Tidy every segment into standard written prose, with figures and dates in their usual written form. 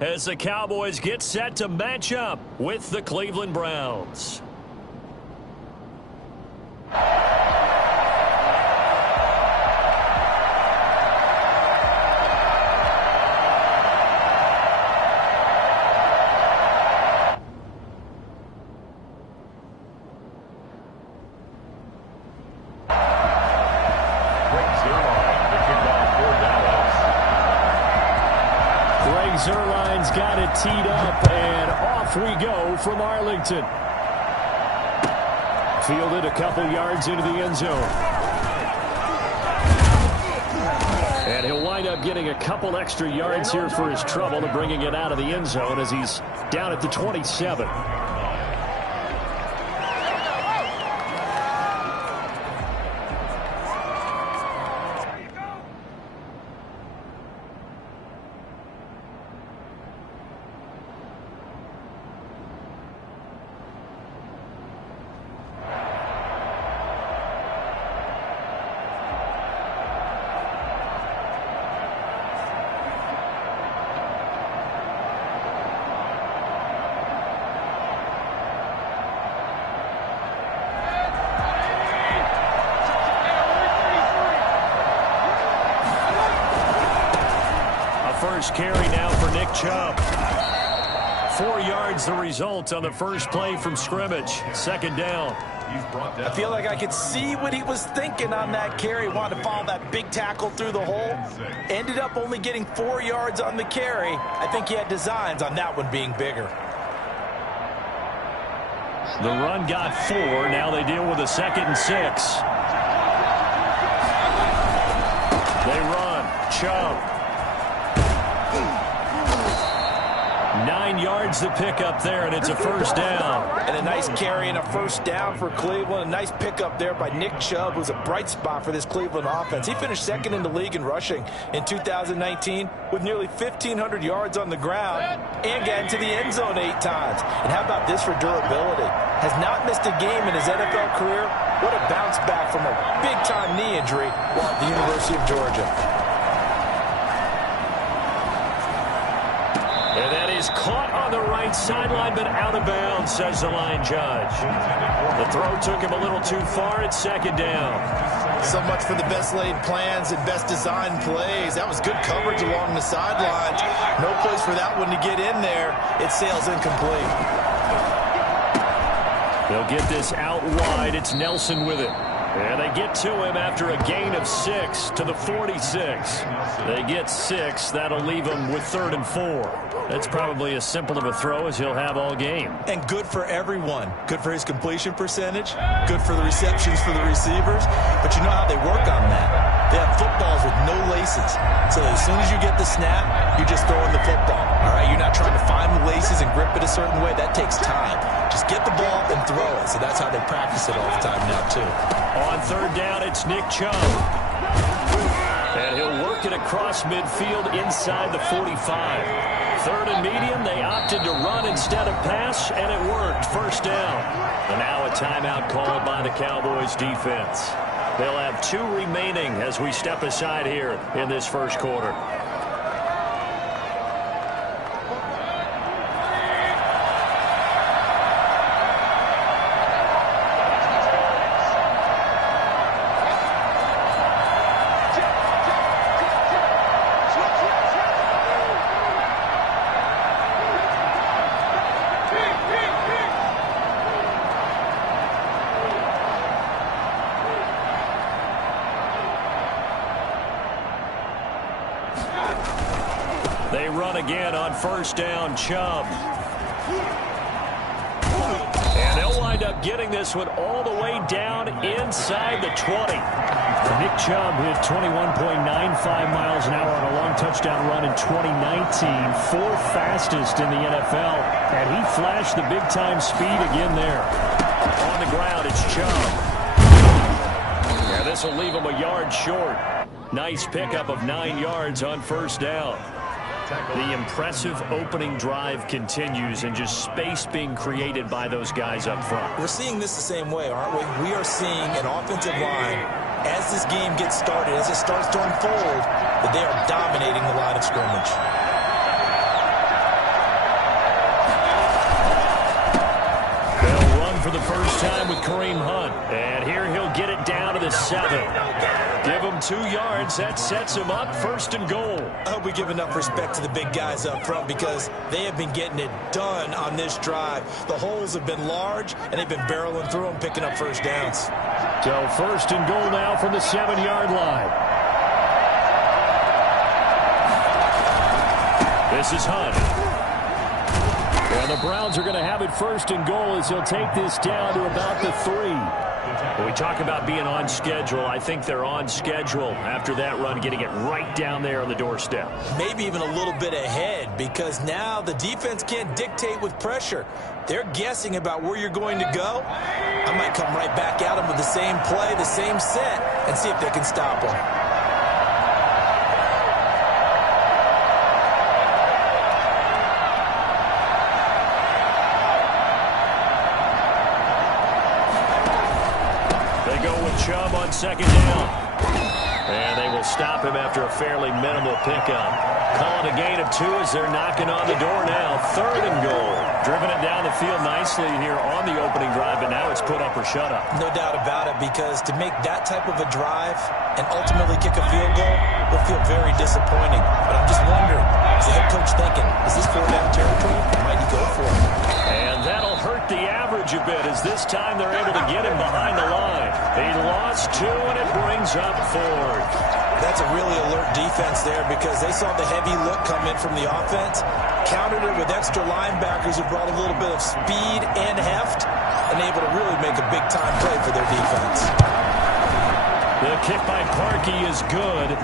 as the Cowboys get set to match up with the Cleveland Browns. Zuerlein's got it teed up, and off we go from Arlington. Fielded a couple yards into the end zone. And he'll wind up getting a couple extra yards here for his trouble and bringing it out of the end zone as he's down at the 27. First carry now for Nick Chubb. 4 yards the result on the first play from scrimmage. Second down. I feel like I could see what he was thinking on that carry. Wanted to follow that big tackle through the hole. Ended up only getting 4 yards on the carry. I think he had designs on that one being bigger. The run got 4. Now they deal with a 2nd and 6. They run. Chubb. 9 yards to pick up there, and it's a first down. And a nice carry and a first down for Cleveland. A nice pickup there by Nick Chubb, who's a bright spot for this Cleveland offense. He finished second in the league in rushing in 2019 with nearly 1,500 yards on the ground and got into the end zone 8 times. And how about this for durability? Has not missed a game in his NFL career. What a bounce back from a big-time knee injury while at the University of Georgia. And that is caught on the right sideline, but out of bounds, says the line judge. The throw took him a little too far. It's second down. So much for the best laid plans and best designed plays. That was good coverage along the sidelines. No place for that one to get in there. It sails incomplete. They'll get this out wide. It's Nelson with it. And they get to him after a gain of 6 to the 46. They get 6. That'll leave him with 3rd and 4. That's probably as simple of a throw as he'll have all game. And good for everyone. Good for his completion percentage. Good for the receptions for the receivers. But you know how they work on that. They have footballs with no laces. So as soon as you get the snap, you're just throwing the football. All right, you're not trying to find the laces and grip it a certain way. That takes time. Just get the ball and throw it. So that's how they practice it all the time now, too. On 3rd down, it's Nick Chubb. And he'll work it across midfield inside the 45. 3rd and medium, they opted to run instead of pass, and it worked. First down. And now a timeout called by the Cowboys defense. They'll have 2 remaining as we step aside here in this first quarter. They run again on first down, Chubb. And they'll wind up getting this one all the way down inside the 20. Nick Chubb hit 21.95 miles an hour on a long touchdown run in 2019. 4th fastest in the NFL. And he flashed the big-time speed again there. On the ground, it's Chubb. Yeah, this will leave him a yard short. Nice pickup of 9 yards on first down. The impressive opening drive continues, and just space being created by those guys up front. We're seeing this the same way, aren't we? We are seeing an offensive line, as this game gets started, as it starts to unfold, that they are dominating the line of scrimmage. this time with Kareem Hunt. And here he'll get it down to the 7. Give him 2 yards. That sets him up 1st and goal. I hope we give enough respect to the big guys up front because they have been getting it done on this drive. The holes have been large, and they've been barreling through them, picking up first downs. So 1st and goal now from the 7-yard line. This is Hunt. And the Browns are going to have it 1st and goal as he'll take this down to about the 3. When we talk about being on schedule, I think they're on schedule after that run, getting it right down there on the doorstep. Maybe even a little bit ahead because now the defense can't dictate with pressure. They're guessing about where you're going to go. I might come right back at them with the same play, the same set, and see if they can stop them. Chubb on 2nd down. And they will stop him after a fairly minimal pickup. Calling a gain of 2 as they're knocking on the door now. 3rd and goal. Driven it down the field nicely here on the opening drive, but now it's put up or shut up. No doubt about it, because to make that type of a drive and ultimately kick a field goal will feel very disappointing. But I'm just wondering, is the head coach thinking, is this 4-down territory, or might he go for it? And that'll hurt the average a bit as this time they're able to get him behind the line. He lost 2, and it brings up 4th. That's a really alert defense there because they saw the heavy look come in from the offense, countered it with extra linebackers who brought a little bit of speed and heft, and able to really make a big-time play for their defense. The kick by Parkey is good.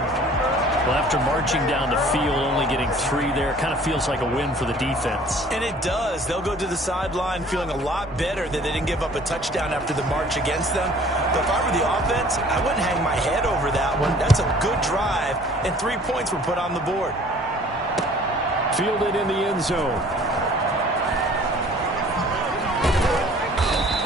Well, after marching down the field, only getting 3 there, kind of feels like a win for the defense. And it does. They'll go to the sideline feeling a lot better that they didn't give up a touchdown after the march against them. But if I were the offense, I wouldn't hang my head over that one. That's a good drive, and 3 points were put on the board. Fielded in the end zone.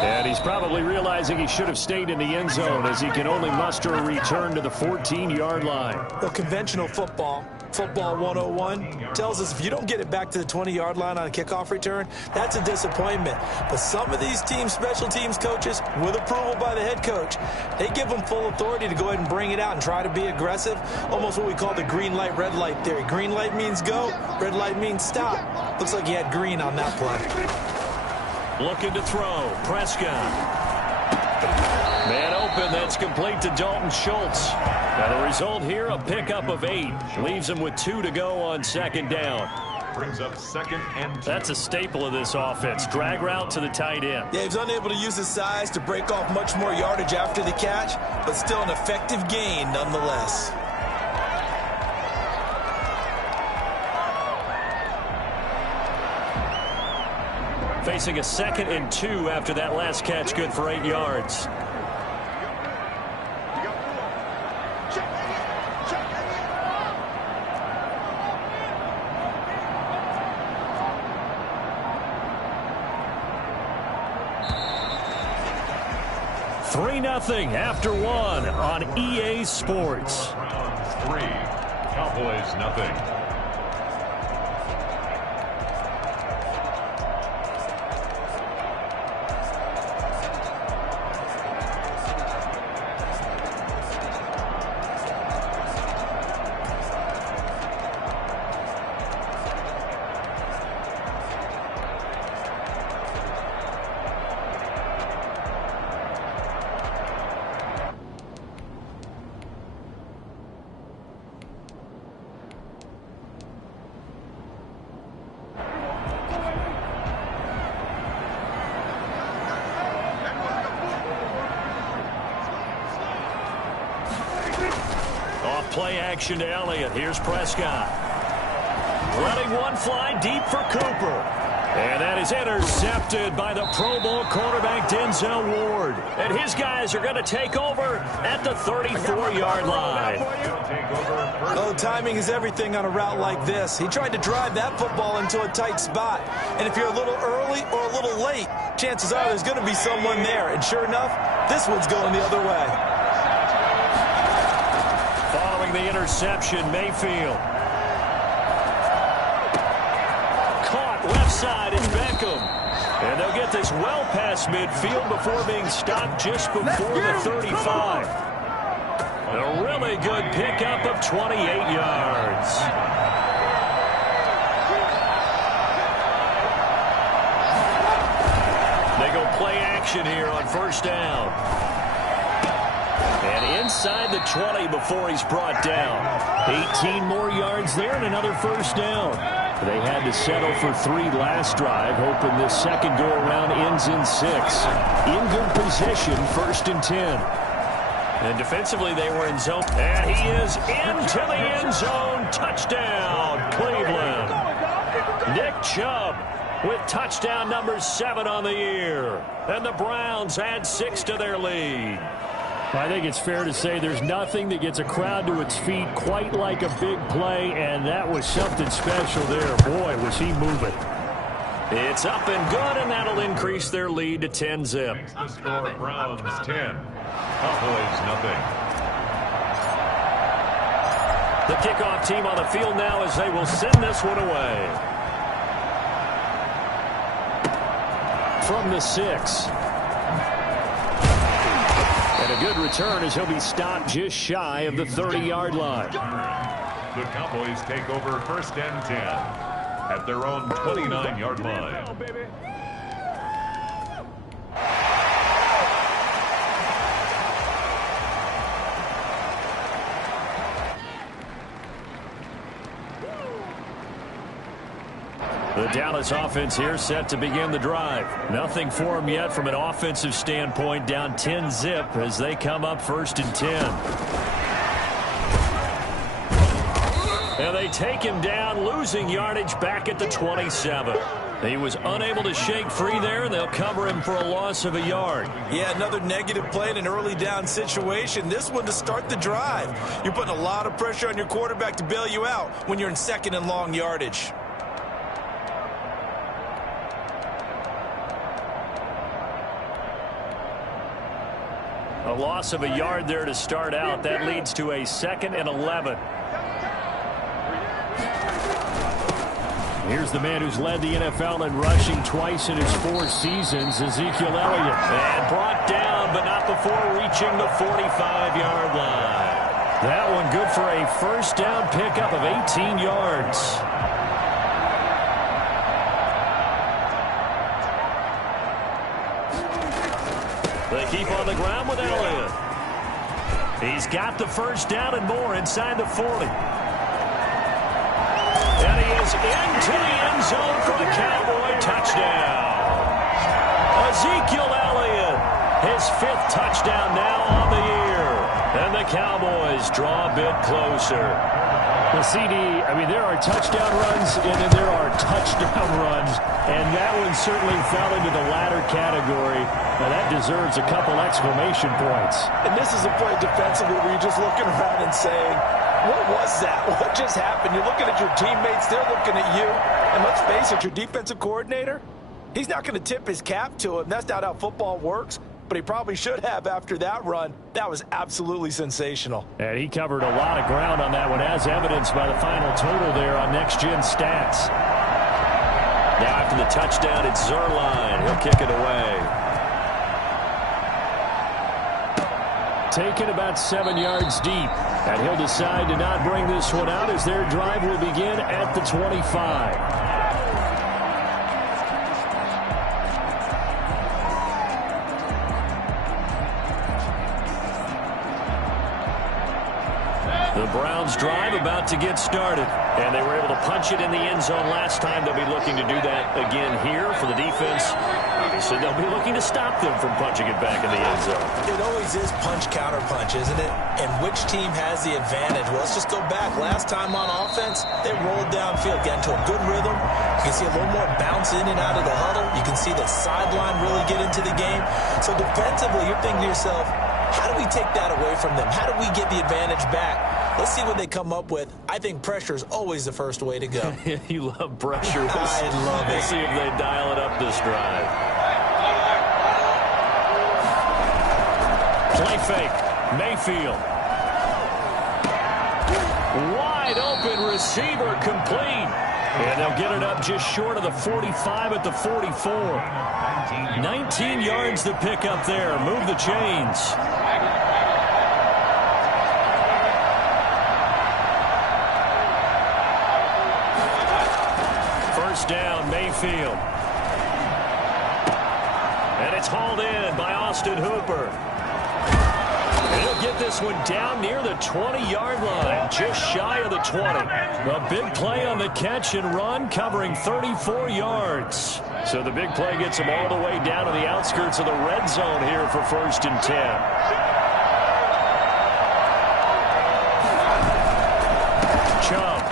And he's probably realizing he should have stayed in the end zone as he can only muster a return to the 14-yard line. Well, conventional football 101, tells us if you don't get it back to the 20-yard line on a kickoff return, that's a disappointment. But some of these team special teams coaches, with approval by the head coach, they give them full authority to go ahead and bring it out and try to be aggressive, almost what we call the green light, red light theory. Green light means go, red light means stop. Looks like he had green on that play. Looking to throw. Prescott. Man open. That's complete to Dalton Schultz. Now the result here, a pickup of 8. Leaves him with 2 to go on 2nd down. Brings up 2nd and 2. That's a staple of this offense. Drag route to the tight end. Yeah, he's unable to use his size to break off much more yardage after the catch, but still an effective gain nonetheless. Facing a 2nd and 2 after that last catch, good for 8 yards. Nothing after 1 on EA Sports. Browns 3, Cowboys nothing. Play action to Elliott. Here's Prescott. Letting one fly deep for Cooper. And that is intercepted by the Pro Bowl quarterback Denzel Ward. And his guys are going to take over at the 34-yard line. Oh, timing is everything on a route like this. He tried to drive that football into a tight spot. And if you're a little early or a little late, chances are there's going to be someone there. And sure enough, this one's going the other way. The interception, Mayfield. Caught left side, it's Beckham. And they'll get this well past midfield before being stopped just before the 35. A really good pickup of 28 yards. They go play action here on first down. And inside the 20 before he's brought down. 18 more yards there and another first down. They had to settle for 3 last drive, hoping this second go-around ends in 6. In good position, 1st and 10. And defensively, they were in zone. And he is into the end zone. Touchdown, Cleveland. Nick Chubb with touchdown number 7 on the year. And the Browns add 6 to their lead. I think it's fair to say there's nothing that gets a crowd to its feet quite like a big play, and that was something special there. Boy, was he moving. It's up and good, and that'll increase their lead to 10-zip. Makes the score Browns 10. Cowboys nothing. The kickoff team on the field now as they will send this one away. From the 6. And a good return as he'll be stopped just shy of the 30-yard line. The Cowboys take over 1st and 10 at their own 29-yard line. The Dallas offense here set to begin the drive. Nothing for them yet from an offensive standpoint, down 10-zip as they come up 1st and 10. And they take him down, losing yardage back at the 27. He was unable to shake free there, and they'll cover him for a loss of a yard. Yeah, another negative play in an early down situation. This one to start the drive. You're putting a lot of pressure on your quarterback to bail you out when you're in 2nd and long yardage. A loss of a yard there to start out. That leads to a 2nd and 11. Here's the man who's led the NFL in rushing twice in his 4 seasons, Ezekiel Elliott. And brought down, but not before reaching the 45-yard line. That one good for a first down pickup of 18 yards. They keep on the ground with Elliott. He's got the first down and more inside the 40. And he is into the end zone for the Cowboy touchdown. Ezekiel Elliott, his 5th touchdown now on the year. And the Cowboys draw a bit closer. The CD, I mean, there are touchdown runs and then there are touchdown runs. And that one certainly fell into the latter category. Now that deserves a couple exclamation points. And this is a play defensively where you're just looking around and saying, what was that? What just happened? You're looking at your teammates. They're looking at you. And let's face it, your defensive coordinator, he's not going to tip his cap to him. That's not how football works. But he probably should have after that run. That was absolutely sensational. And he covered a lot of ground on that one, as evidenced by the final total there on Next Gen Stats. Now after the touchdown, it's Zuerlein. He'll kick it away. Taken about 7 yards deep. And he'll decide to not bring this one out as their drive will begin at the 25. The Browns drive about to get started. And they were able to punch it in the end zone last time. They'll be looking to do that again here for the defense. Obviously, they'll be looking to stop them from punching it back in the end zone. It always is punch-counter-punch, isn't it? And which team has the advantage? Well, let's just go back. Last time on offense, they rolled downfield, got into a good rhythm. You can see a little more bounce in and out of the huddle. You can see the sideline really get into the game. So defensively, you're thinking to yourself, how do we take that away from them? How do we get the advantage back? Let's see what they come up with. I think pressure is always the first way to go. You love pressure. I love it. We'll see if they dial it up this drive. Play fake. Mayfield. Wide open receiver complete. And they'll get it up just short of the 45 at the 44. 19 yards to pick up there. Move the chains. First down, Mayfield. And it's hauled in by Austin Hooper. He'll get this one down near the 20-yard line, just shy of the 20. A big play on the catch and run, covering 34 yards. So the big play gets him all the way down to the outskirts of the red zone here for 1st and 10. Chubb.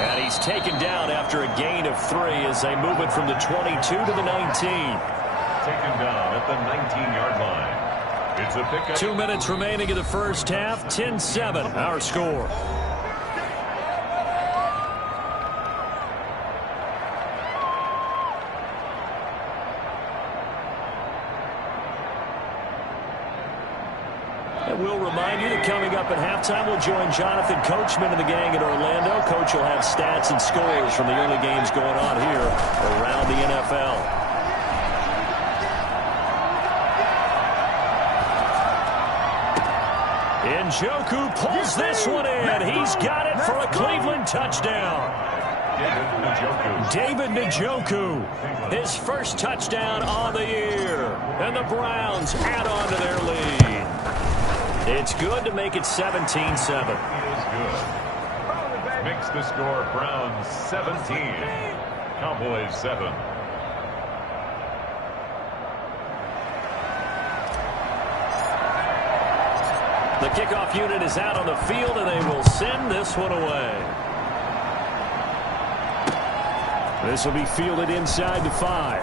And he's taken down after a gain of 3 as they move it from the 22 to the 19. Taken down at the 19-yard line. It's a pickup. 2 minutes remaining in the first half. 10-7, our score. And we'll remind you that coming up at halftime, we'll join Jonathan Coachman and the gang in Orlando. Coach will have stats and scores from the early games going on here around the NFL. Njoku pulls this one in. He's got it for a Cleveland touchdown. David Njoku, his first touchdown on the year. And the Browns add on to their lead. It's good to make it 17-7. It is good. Makes the score Browns 17, Cowboys 7. The kickoff unit is out on the field, and they will send this one away. This will be fielded inside the 5.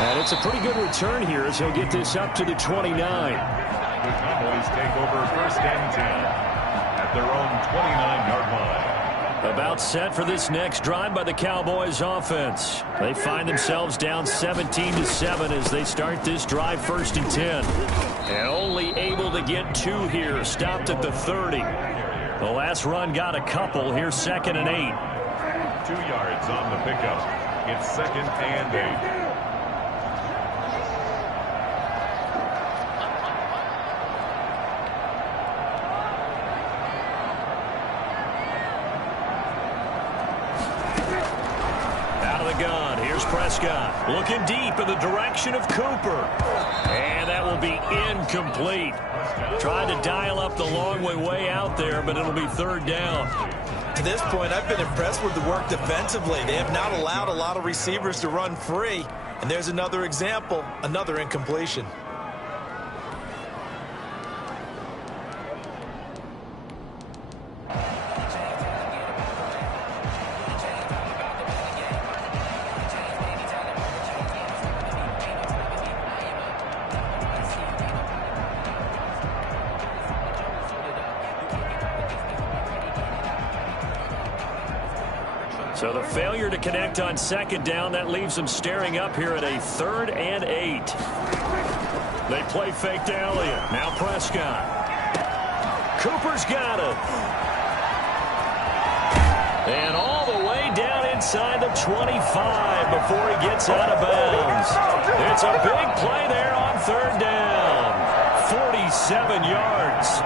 And it's a pretty good return here as he'll get this up to the 29. The Cowboys take over 1st and 10 at their own 29-yard line. About set for this next drive by the Cowboys offense. They find themselves down 17-7 as they start this drive 1st and 10. And only able to get 2 here. Stopped at the 30. The last run got a couple. Here's 2nd and 8. 2 yards on the pickup. It's 2nd and 8. Prescott looking deep in the direction of Cooper. And that will be incomplete. Trying to dial up the long way out there, but it'll be 3rd down. To this point, I've been impressed with the work defensively. They have not allowed a lot of receivers to run free. And there's another example, another incompletion. So the failure to connect on 2nd down, that leaves them staring up here at a 3rd and 8. They play fake to Elliott. Now Prescott. Cooper's got it. And all the way down inside the 25 before he gets out of bounds. It's a big play there on 3rd down. 47 yards.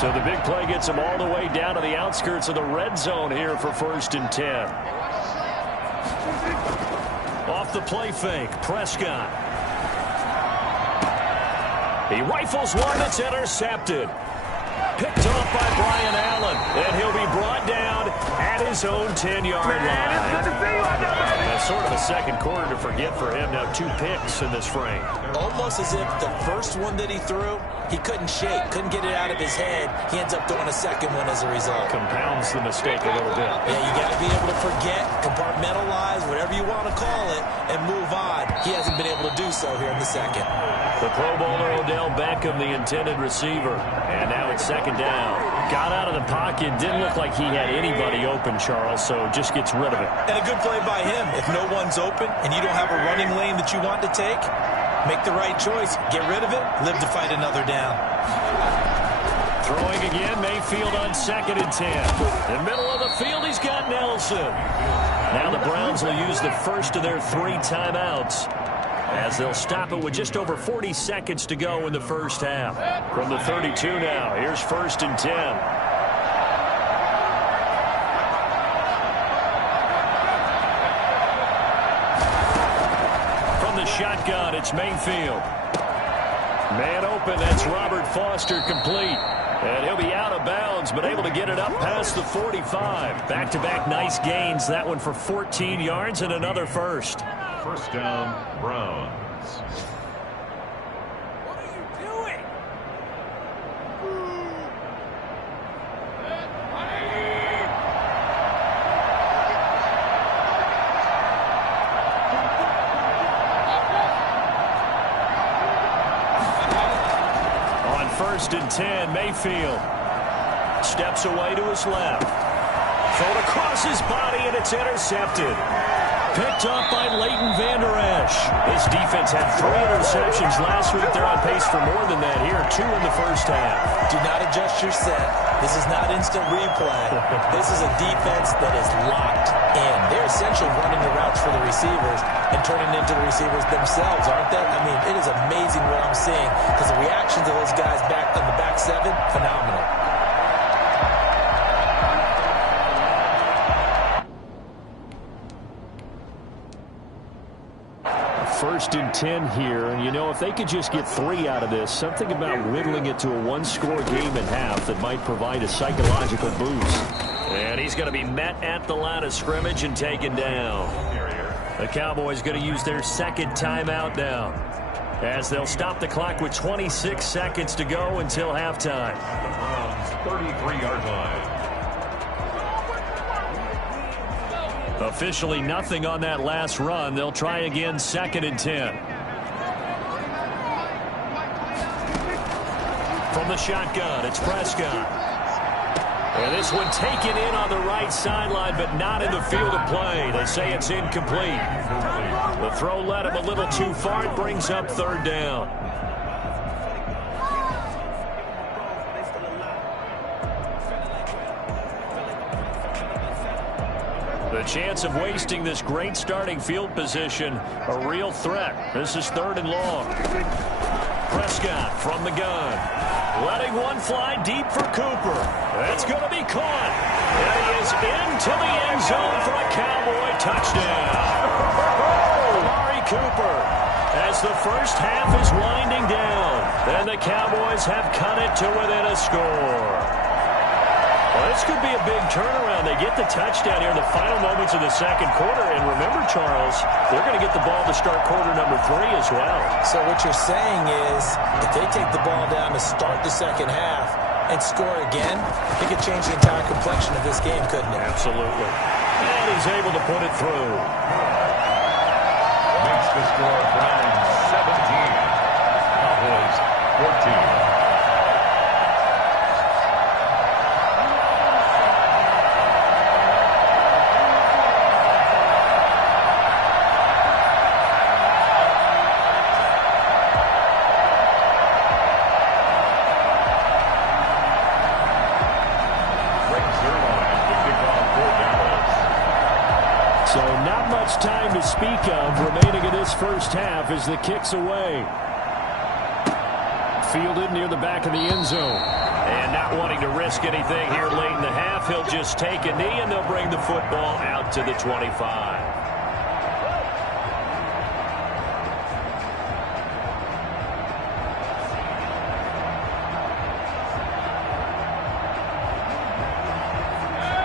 So the big play gets him all the way down to the outskirts of the red zone here for 1st and 10. Off the play fake, Prescott. He rifles one that's intercepted. Picked off by Brian Allen. And he'll be brought down at his own 10-yard line. That's sort of a second quarter to forget for him. Now 2 picks in this frame. Almost as if the first one that he threw, he couldn't shake, couldn't get it out of his head. He ends up throwing a second one as a result. Compounds the mistake a little bit. Yeah, you got to be able to forget, compartmentalize, whatever you want to call it, and move on. He hasn't been able to do so here in the second. The Pro Bowler Odell Beckham, the intended receiver. And now it's 2nd down. Got out of the pocket. Didn't look like he had anybody open, Charles, so just gets rid of it. And a good play by him. If no one's open and you don't have a running lane that you want to take, Make the right choice. Get rid of it. Live to fight another down. Throwing again, Mayfield on 2nd and 10. In the middle of the field, he's got Nelson. Now the Browns will use the first of their 3 timeouts, as they'll stop it with just over 40 seconds to go in the first half. From the 32 now, here's 1st and 10. From the shotgun, it's Mayfield. Man open, that's Robert Foster, complete. And he'll be out of bounds, but able to get it up past the 45. Back-to-back nice gains. That one for 14 yards and another first. First down, Browns. What are you doing? On 1st and 10, Mayfield steps away to his left. Thrown across his body, and it's intercepted. Picked up by Leighton Vander Esch. This defense had 3 interceptions last week. They're on pace for more than that here. 2 in the first half. Do not adjust your set. This is not instant replay. This is a defense that is locked in. They're essentially running the routes for the receivers and turning into the receivers themselves, aren't they? I mean, it is amazing what I'm seeing, because the reactions of those guys back in the back 7, phenomenal. First and 10 here, and you know, if they could just get 3 out of this, something about whittling it to a 1-score game at half that might provide a psychological boost. And he's going to be met at the line of scrimmage and taken down. The Cowboys going to use their 2nd timeout now, as they'll stop the clock with 26 seconds to go until halftime. The Browns' 33-yard line. Officially nothing on that last run. They'll try again, 2nd and 10. From the shotgun, it's Prescott. And this one taken in on the right sideline, but not in the field of play. They say it's incomplete. The throw led him a little too far. It brings up 3rd down. The chance of wasting this great starting field position, a real threat. This is 3rd and long. Prescott from the gun. Letting one fly deep for Cooper. That's going to be caught. And he is into the end zone for a Cowboy touchdown. Amari Cooper, as the first half is winding down, and the Cowboys have cut it to within a score. Well, this could be a big turnaround. They get the touchdown here in the final moments of the 2nd quarter. And remember, Charles, they're going to get the ball to start quarter number 3 as well. So what you're saying is, if they take the ball down to start the 2nd half and score again, it could change the entire complexion of this game, couldn't it? Absolutely. And he's able to put it through. Makes the score Browns 17, Cowboys 14. Time to speak of remaining in this first half as the kick's away. Fielded near the back of the end zone. And not wanting to risk anything here late in the half, he'll just take a knee and they'll bring the football out to the 25.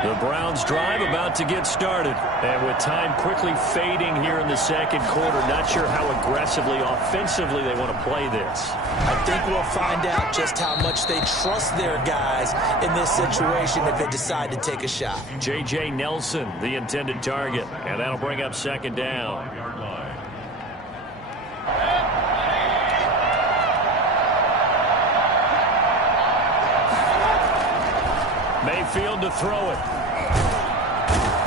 The Browns drive about to get started. And with time quickly fading here in the 2nd quarter, not sure how aggressively, offensively they want to play this. I think we'll find out just how much they trust their guys in this situation if they decide to take a shot. J.J. Nelson, the intended target. And that'll bring up 2nd down. Mayfield to throw it.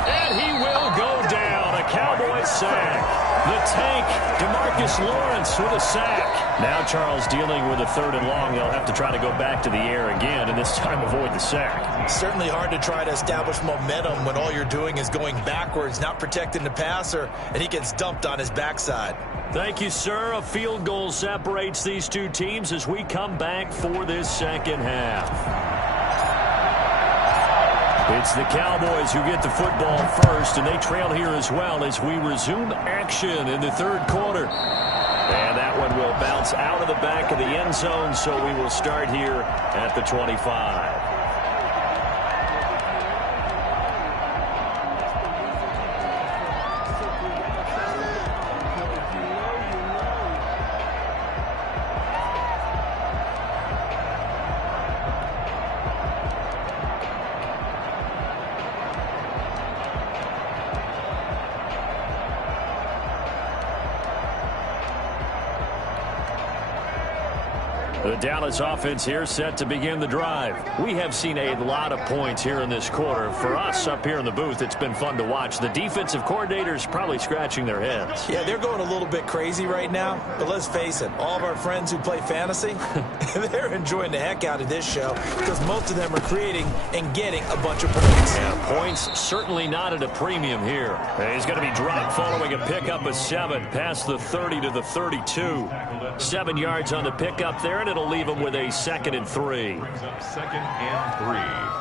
And he will go down. A the Cowboys sack. The tank, DeMarcus Lawrence with a sack. Now Charles dealing with a 3rd and long. They'll have to try to go back to the air again, and this time avoid the sack. It's certainly hard to try to establish momentum when all you're doing is going backwards, not protecting the passer, and he gets dumped on his backside. Thank you, sir. A field goal separates these two teams as we come back for this second half. It's the Cowboys who get the football first, and they trail here as well as we resume action in the 3rd quarter. And that one will bounce out of the back of the end zone, so we will start here at the 25. The Dallas offense here set to begin the drive. We have seen a lot of points here in this quarter. For us up here in the booth, it's been fun to watch. The defensive coordinators probably scratching their heads. Yeah, they're going a little bit crazy right now. But let's face it, all of our friends who play fantasy, they're enjoying the heck out of this show because most of them are creating and getting a bunch of points. Yeah, points certainly not at a premium here. He's going to be dropped following a pickup of 7 past the 30 to the 32. 7 yards on the pickup there, and it'll leave him with a 2nd and 3. Brings up 2nd and 3.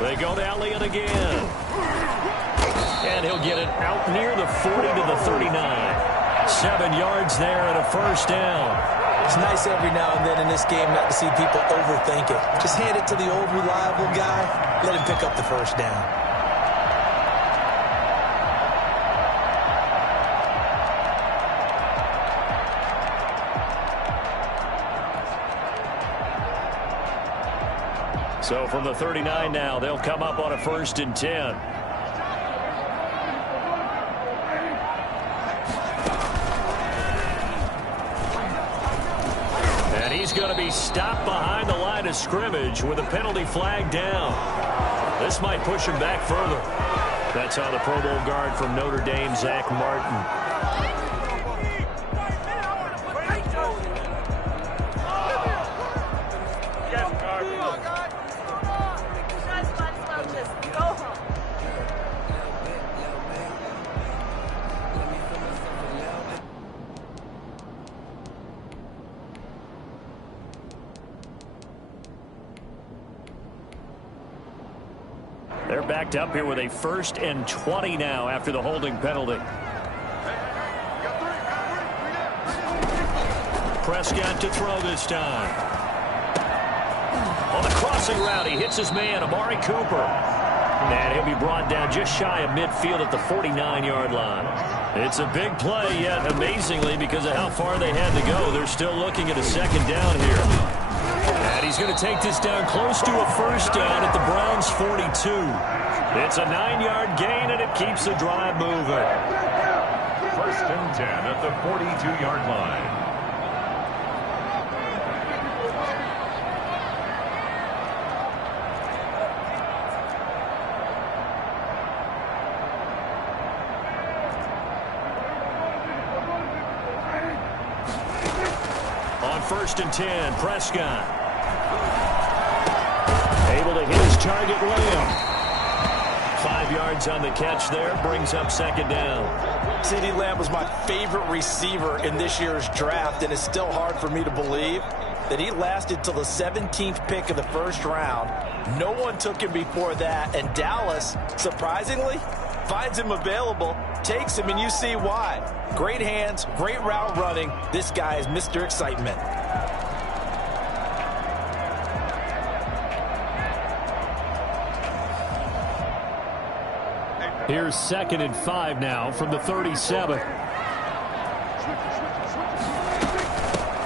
They go to Elliott again. And he'll get it out near the 40 to the 39. 7 yards there and a 1st down. It's nice every now and then in this game not to see people overthink it. Just hand it to the old reliable guy. Let him pick up the 1st down. So from the 39 now, they'll come up on a 1st and 10. And he's going to be stopped behind the line of scrimmage with a penalty flag down. This might push him back further. That's on the Pro Bowl guard from Notre Dame, Zach Martin. They're backed up here with a 1st and 20 now after the holding penalty. Prescott to throw this time. On the crossing route, he hits his man, Amari Cooper. And he'll be brought down just shy of midfield at the 49-yard line. It's a big play, yet amazingly, because of how far they had to go, they're still looking at a 2nd down here. And he's going to take this down close to a 1st down at the Browns' 42. It's a 9-yard gain, and it keeps the drive moving. 1st and 10 at the 42-yard line. On 1st and 10, Prescott. Able to hit his target, Lamb. 5 yards on the catch there, brings up 2nd down. CeeDee Lamb was my favorite receiver in this year's draft, and it's still hard for me to believe that he lasted till the 17th pick of the 1st round. No one took him before that, and Dallas, surprisingly, finds him available, takes him, and you see why. Great hands, great route running. This guy is Mr. Excitement. Here's 2nd and 5 now from the 37.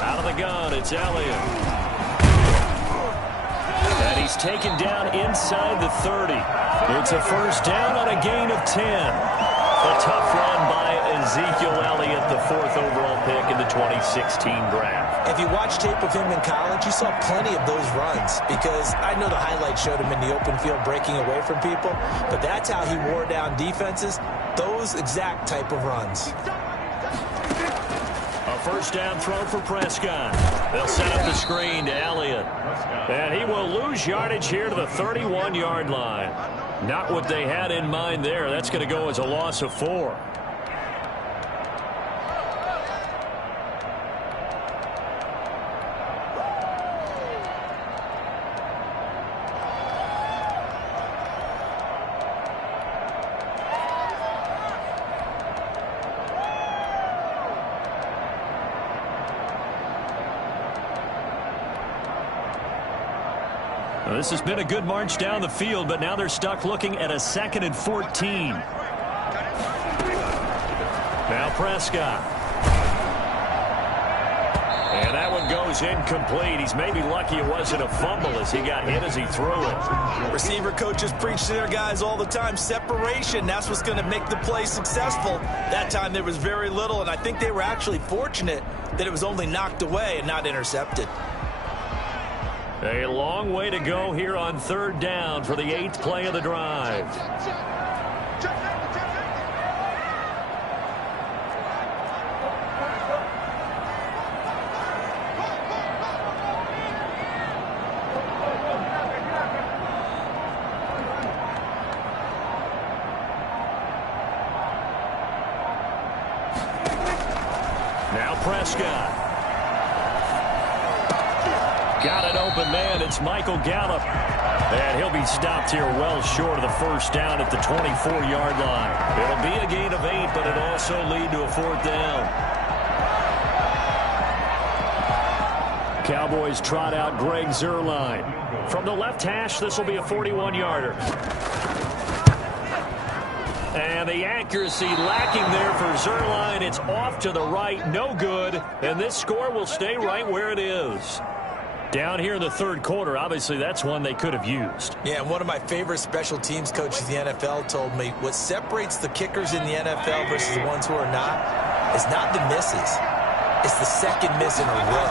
Out of the gun, it's Elliott. And he's taken down inside the 30. It's a first down on a gain of 10. A tough run by Ezekiel Elliott, the 4th overall pick in the 2016 draft. If you watch tape of him in college, you saw plenty of those runs, because I know the highlights showed him in the open field breaking away from people, but that's how he wore down defenses, those exact type of runs. A first down throw for Prescott. They'll set up the screen to Elliott. And he will lose yardage here to the 31-yard line. Not what they had in mind there. That's going to go as a loss of 4. This has been a good march down the field, but now they're stuck looking at a 2nd and 14. Now Prescott. And that one goes incomplete. He's maybe lucky it wasn't a fumble as he got hit as he threw it. Receiver coaches preach to their guys all the time. Separation, that's what's going to make the play successful. That time there was very little, and I think they were actually fortunate that it was only knocked away and not intercepted. A long way to go here on 3rd down for the 8th play of the drive. Now Prescott. Got an open man. It's Michael Gallup. And he'll be stopped here well short of the first down at the 24-yard line. It'll be a gain of 8, but it'll also lead to a 4th down. Cowboys trot out Greg Zuerlein. From the left hash, this will be a 41-yarder. And the accuracy lacking there for Zuerlein. It's off to the right, no good. And this score will stay right where it is. Down here in the 3rd quarter, obviously that's one they could have used. Yeah, and one of my favorite special teams coaches in the NFL told me what separates the kickers in the NFL versus the ones who are not is not the misses. It's the 2nd miss in a row.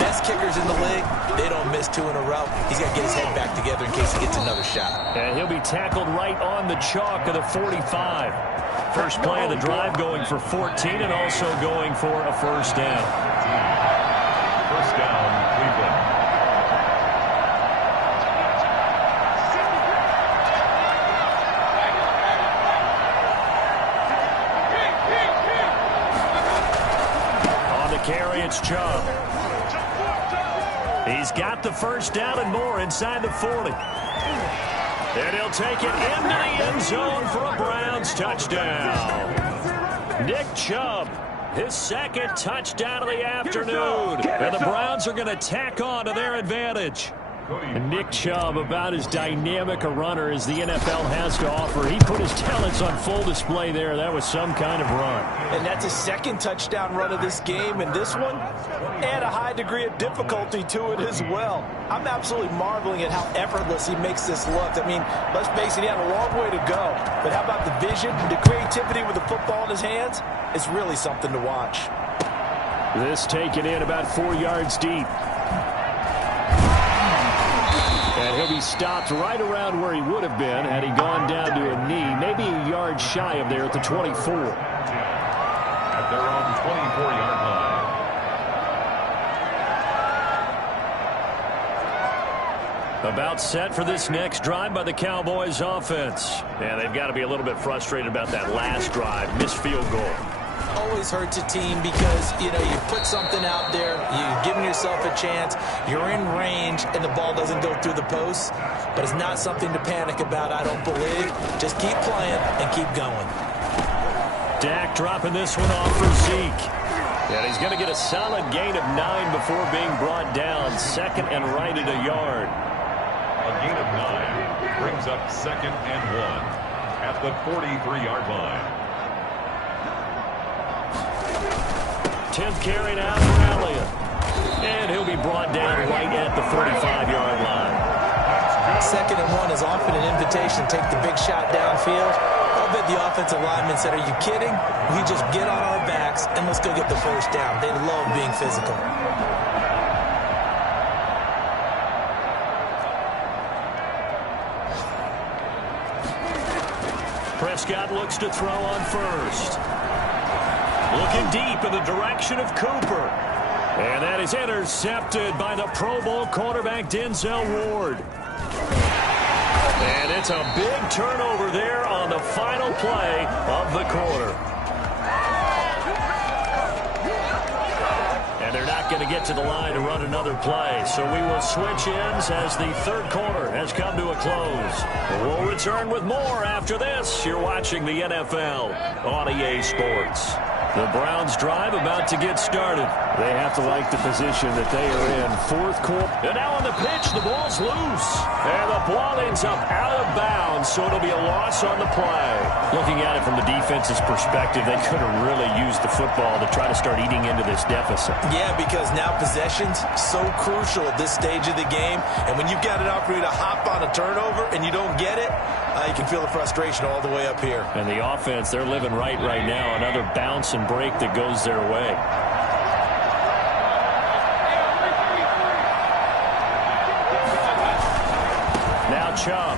Best kickers in the league, they don't miss 2 in a row. He's got to get his head back together in case he gets another shot. And he'll be tackled right on the chalk of the 45. First play of the drive going for 14 and also going for a first down. First down, Cleveland. On the carry, it's Chubb. He's got the first down and more inside the 40. And he'll take it into the end zone for a Browns touchdown. Nick Chubb, his 2nd touchdown of the afternoon. And the Browns are going to tack on to their advantage. And Nick Chubb, about as dynamic a runner as the NFL has to offer. He put his talents on full display there. That was some kind of run. And that's his 2nd touchdown run of this game. And this one, add a high degree of difficulty to it as well. I'm absolutely marveling at how effortless he makes this look. I mean, let's face it, he had a long way to go. But how about the vision, the creativity with the football in his hands? It's really something to watch. This taken in about 4 yards deep. And he'll be stopped right around where he would have been had he gone down to a knee, maybe a yard shy of there at the 24. At their own 24-yard line. About set for this next drive by the Cowboys offense. And they've got to be a little bit frustrated about that last drive, missed field goal. Always hurts a team because, you know, you put something out there, you've given yourself a chance, you're in range, and the ball doesn't go through the posts. But it's not something to panic about, I don't believe. Just keep playing and keep going. Dak dropping this one off for Zeke. And he's going to get a solid gain of 9 before being brought down. 2nd and right at a yard. A gain of 9 brings up 2nd and 1. at the 43-yard line. 10th carry now for Elliott. And he'll be brought down right at the 45-yard line. 2nd and 1 is often an invitation to take the big shot downfield. I'll bet the offensive linemen said, are you kidding? We just get on our backs and let's go get the first down. They love being physical. Prescott looks to throw on first. Looking deep in the direction of Cooper. And that is intercepted by the Pro Bowl quarterback Denzel Ward. And it's a big turnover there on the final play of the quarter. And they're not going to get to the line to run another play. So we will switch ends as the 3rd quarter has come to a close. We'll return with more after this. You're watching the NFL on EA Sports. The Browns drive about to get started. They have to like the position that they are in. 4th quarter. And now on the pitch, the ball's loose. And the ball ends up out of bounds, so it'll be a loss on the play. Looking at it from the defense's perspective, they could have really used the football to try to start eating into this deficit. Yeah, because now possession's so crucial at this stage of the game. And when you've got an opportunity to hop on a turnover and you don't get it, you can feel the frustration all the way up here. And the offense, they're living right now. Another bounce and break that goes their way. Now Chubb.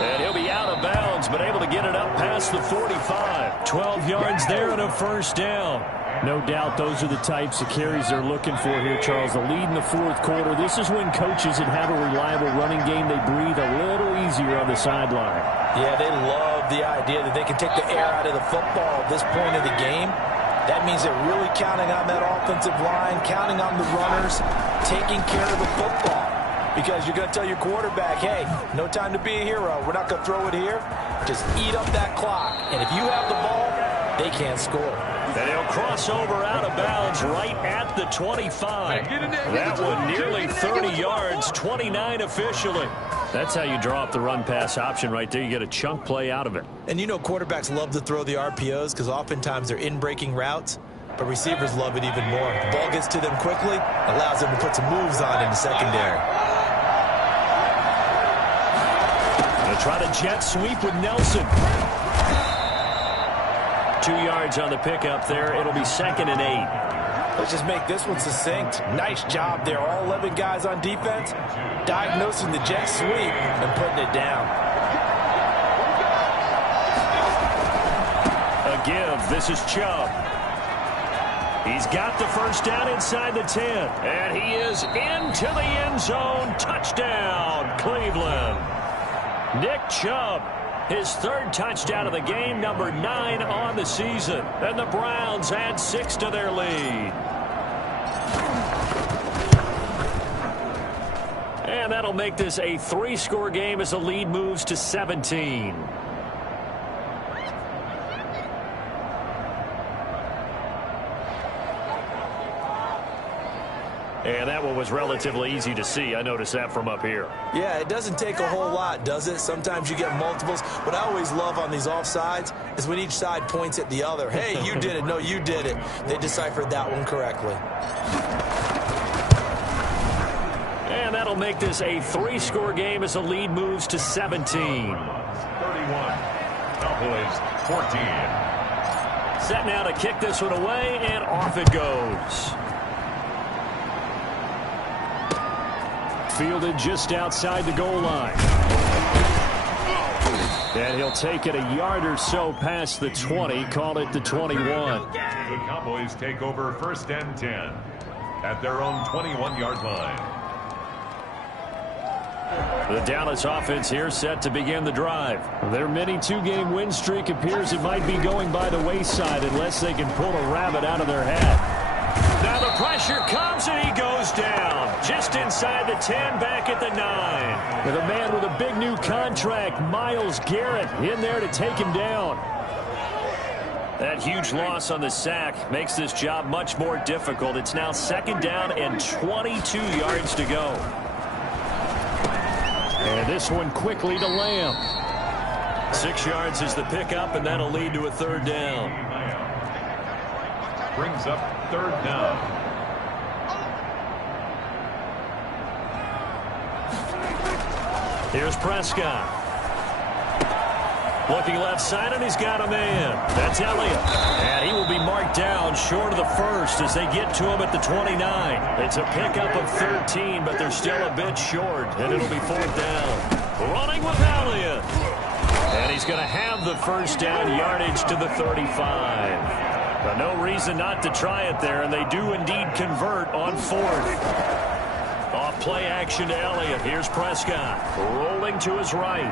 And he'll be out of bounds, but able to get it up past the 45. 12 yards there and a first down. No doubt those are the types of carries they're looking for here, Charles. The lead in the 4th quarter. This is when coaches that have a reliable running game, they breathe a little easier on the sideline. Yeah, they love the idea that they can take the air out of the football at this point of the game. That means they're really counting on that offensive line, counting on the runners, taking care of the football. Because you're going to tell your quarterback, hey, no time to be a hero. We're not going to throw it here. Just eat up that clock. And if you have the ball, they can't score. And he'll cross over out of bounds right at the 25. That one nearly 30 yards, 29 officially. That's how you draw up the run-pass option right there. You get a chunk play out of it. And you know quarterbacks love to throw the RPOs because oftentimes they're in-breaking routes, but receivers love it even more. The ball gets to them quickly, allows them to put some moves on in the secondary. They'll try to jet sweep with Nelson. 2 yards on the pickup there. It'll be 2nd and 8. Let's just make this one succinct. Nice job there. All 11 guys on defense diagnosing the jet sweep and putting it down. A give. This is Chubb. He's got the first down inside the 10. And he is into the end zone. Touchdown, Cleveland. Nick Chubb. His 3rd touchdown of the game, number 9 on the season. And the Browns add 6 to their lead. And that'll make this a 3-score game as the lead moves to 17. And that one was relatively easy to see. I noticed that from up here. Yeah, it doesn't take a whole lot, does it? Sometimes you get multiples. What I always love on these offsides is when each side points at the other. Hey, you did it. No, you did it. They deciphered that one correctly. And that'll make this a 3-score game as the lead moves to 17. 31. Cowboys 14. Set now to kick this one away, and off it goes. Fielded just outside the goal line. And he'll take it a yard or so past the 20, call it the 21. The Cowboys take over 1st and 10 at their own 21-yard line. The Dallas offense here set to begin the drive. Their mini 2-game win streak appears it might be going by the wayside unless they can pull a rabbit out of their hat. Now the pressure comes and he goes down. Just inside the 10, back at the 9. With a man with a big new contract, Myles Garrett, in there to take him down. That huge loss on the sack makes this job much more difficult. It's now 2nd down and 22 yards to go. And this one quickly to Lamb. 6 yards is the pickup, and that'll lead to a third down. Brings up third down. Here's Prescott. Looking left side, and he's got a man. That's Elliott. And he will be marked down short of the first as they get to him at the 29. It's a pickup of 13, but they're still a bit short, and it'll be fourth down. Running with Elliott. And he's going to have the first down, yardage to the 35. But no reason not to try it there, and they do indeed convert on fourth. Off play action to Elliott. Here's Prescott rolling to his right.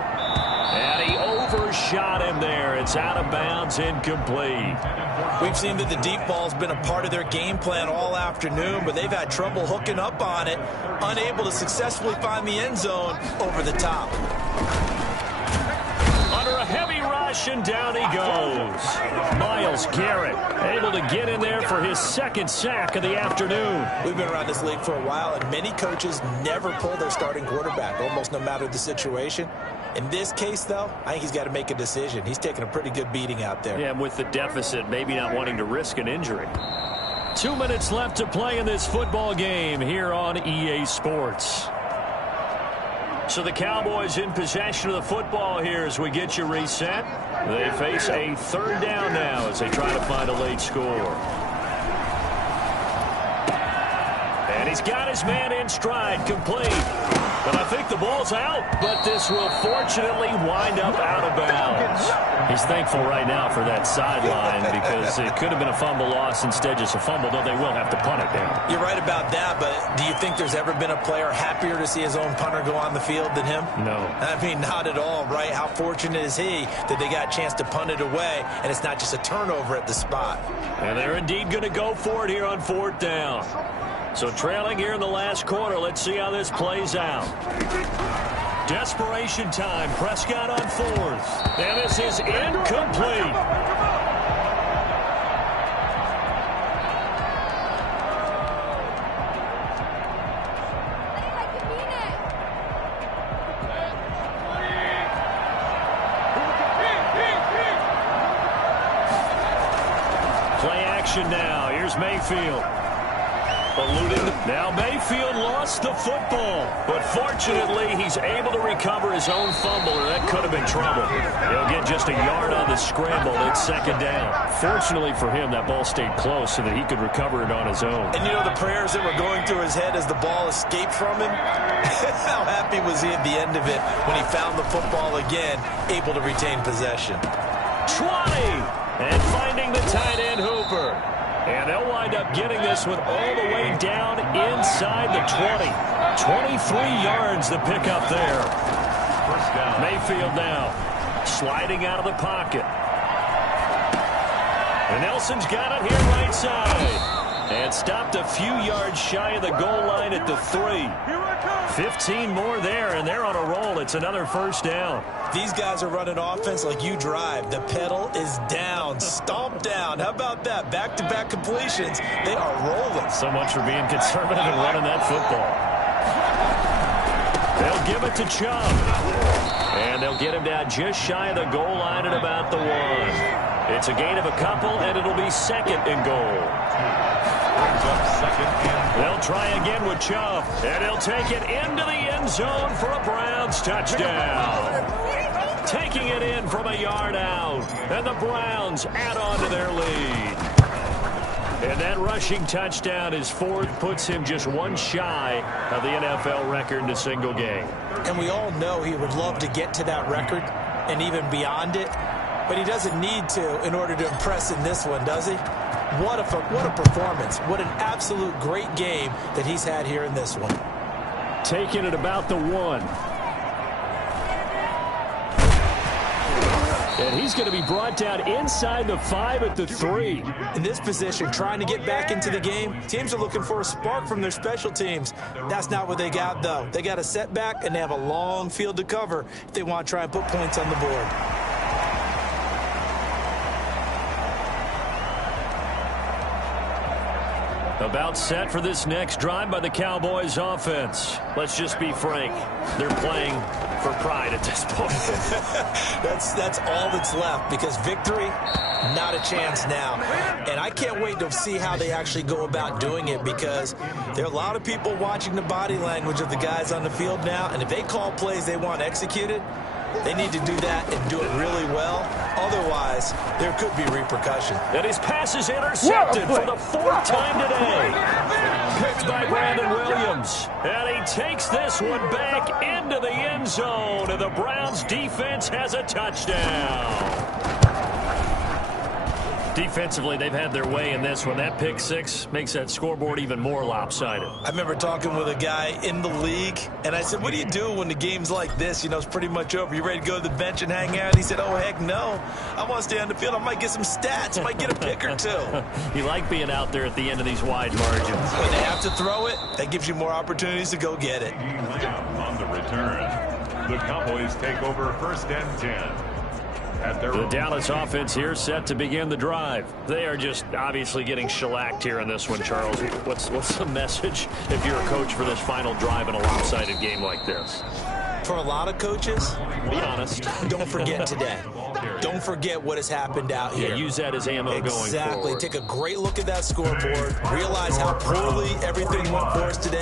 And he overshot him there. It's out of bounds, incomplete. We've seen that the deep ball's been a part of their game plan all afternoon, but they've had trouble hooking up on it, unable to successfully find the end zone over the top. Under a heavy rush, and down he goes. Myles Garrett able to get in there for his second sack of the afternoon. We've been around this league for a while, and many coaches never pull their starting quarterback, almost no matter the situation. In this case, though, I think he's got to make a decision. He's taking a pretty good beating out there. Yeah, with the deficit, maybe not wanting to risk an injury. 2 minutes left to play in this football game here on EA Sports. So the Cowboys in possession of the football here as we get you reset. They face a third down now as they try to find a late score. And he's got his man in stride, complete. But I think the ball's out, but this will fortunately wind up out of bounds. He's thankful right now for that sideline because it could have been a fumble loss, instead just a fumble, though they will have to punt it down. You're right about that, but do you think there's ever been a player happier to see his own punter go on the field than him? No. I mean, not at all, right? How fortunate is he that they got a chance to punt it away, and it's not just a turnover at the spot. And they're indeed going to go for it here on fourth down. So trailing here in the last quarter, let's see how this plays out. Desperation time, Prescott on fourth. And this is incomplete. Play action now. Here's Mayfield. Now Mayfield lost the football, but fortunately he's able to recover his own fumble, or that could have been trouble. He'll get just a yard on the scramble. It's second down. Fortunately for him, that ball stayed close so that he could recover it on his own. And you know the prayers that were going through his head as the ball escaped from him? How happy was he at the end of it when he found the football again, able to retain possession? 20! And finding the tight end Hooper. And they'll wind up getting this one all the way down inside the 20. 23 yards to pick up there. First down. Mayfield now sliding out of the pocket. And Nelson's got it here right side. And stopped a few yards shy of the goal line at the 3. 15 more there, and they're on a roll. It's another first down. These guys are running offense like you drive. The pedal is down, stomped down. How about that? Back-to-back completions. They are rolling. So much for being conservative and running that football. They'll give it to Chubb. And they'll get him down just shy of the goal line at about the 1. It's a gain of a couple, and it'll be second and goal. They'll try again with Chubb, and he'll take it into the end zone for a Browns touchdown. Taking it in from a yard out, and the Browns add on to their lead. And that rushing touchdown is fourth, puts him just one shy of the NFL record in a single game. And we all know he would love to get to that record and even beyond it, but he doesn't need to in order to impress in this one, does he? What a performance. What an absolute great game that he's had here in this one. Taking it about the 1. And he's going to be brought down inside the 5 at the 3. In this position, trying to get back into the game, teams are looking for a spark from their special teams. That's not what they got, though. They got a setback, and they have a long field to cover if they want to try and put points on the board. About set for this next drive by the Cowboys offense. Let's just be frank. They're playing for pride at this point. That's all that's left, because victory, not a chance now. And I can't wait to see how they actually go about doing it, because there are a lot of people watching the body language of the guys on the field now, and if they call plays they want executed, they need to do that and do it really well. Otherwise, there could be repercussion. And his pass is intercepted for the 4th time today. Picked by Brandon Williams. And he takes this one back into the end zone. And the Browns defense has a touchdown. Defensively, they've had their way in this one. That pick six makes that scoreboard even more lopsided. I remember talking with a guy in the league, and I said, what do you do when the game's like this? You know, it's pretty much over. You ready to go to the bench and hang out? He said, oh, heck no. I want to stay on the field. I might get some stats. I might get a pick or two. You like being out there at the end of these wide margins. When they have to throw it, that gives you more opportunities to go get it. On the return, the Cowboys take over 1st and 10. The Dallas offense here set to begin the drive. They are just obviously getting shellacked here in this one, Charles. What's the message if you're a coach for this final drive in a lopsided game like this? For a lot of coaches, be honest. Don't forget today. Don't forget what has happened out here. Yeah, use that as ammo going forward. Exactly. Take a great look at that scoreboard. Realize how poorly everything went for us today.